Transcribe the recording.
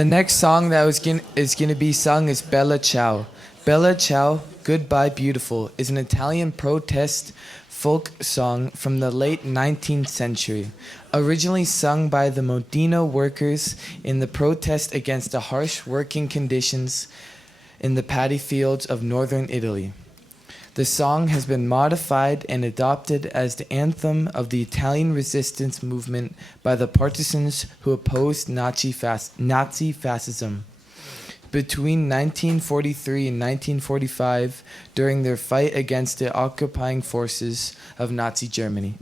The next song that is going to be sung is Bella Ciao. Bella Ciao, Goodbye Beautiful, is an Italian protest folk song from the late 19th century, originally sung by the Modena workers in the protest against the harsh working conditions in the paddy fields of northern Italy. The song has been modified and adopted as the anthem of the Italian resistance movement by the partisans who opposed Nazi fascism. Between 1943 and 1945, during their fight against the occupying forces of Nazi Germany.